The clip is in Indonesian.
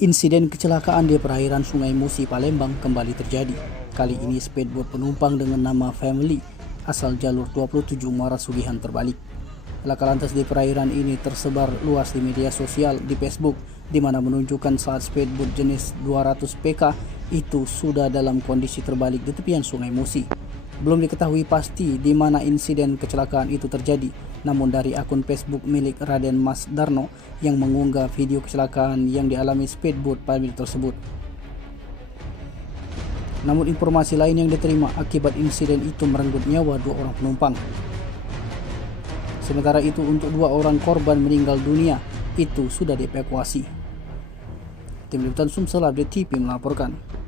Insiden kecelakaan di perairan Sungai Musi, Palembang kembali terjadi. Kali ini speedboat penumpang dengan nama Family asal jalur 27 Muara Sugihan terbalik. Laka lantas di perairan ini tersebar luas di media sosial di Facebook, di mana menunjukkan saat speedboat jenis 200 PK itu sudah dalam kondisi terbalik di tepian Sungai Musi. Belum diketahui pasti di mana insiden kecelakaan itu terjadi, namun dari akun Facebook milik Raden Mas Darno yang mengunggah video kecelakaan yang dialami speedboat Family tersebut. Namun informasi lain yang diterima akibat insiden itu merenggut nyawa 2 orang penumpang. Sementara itu untuk 2 orang korban meninggal dunia itu sudah dievakuasi. Tim Liputan Sumsel Update TV melaporkan.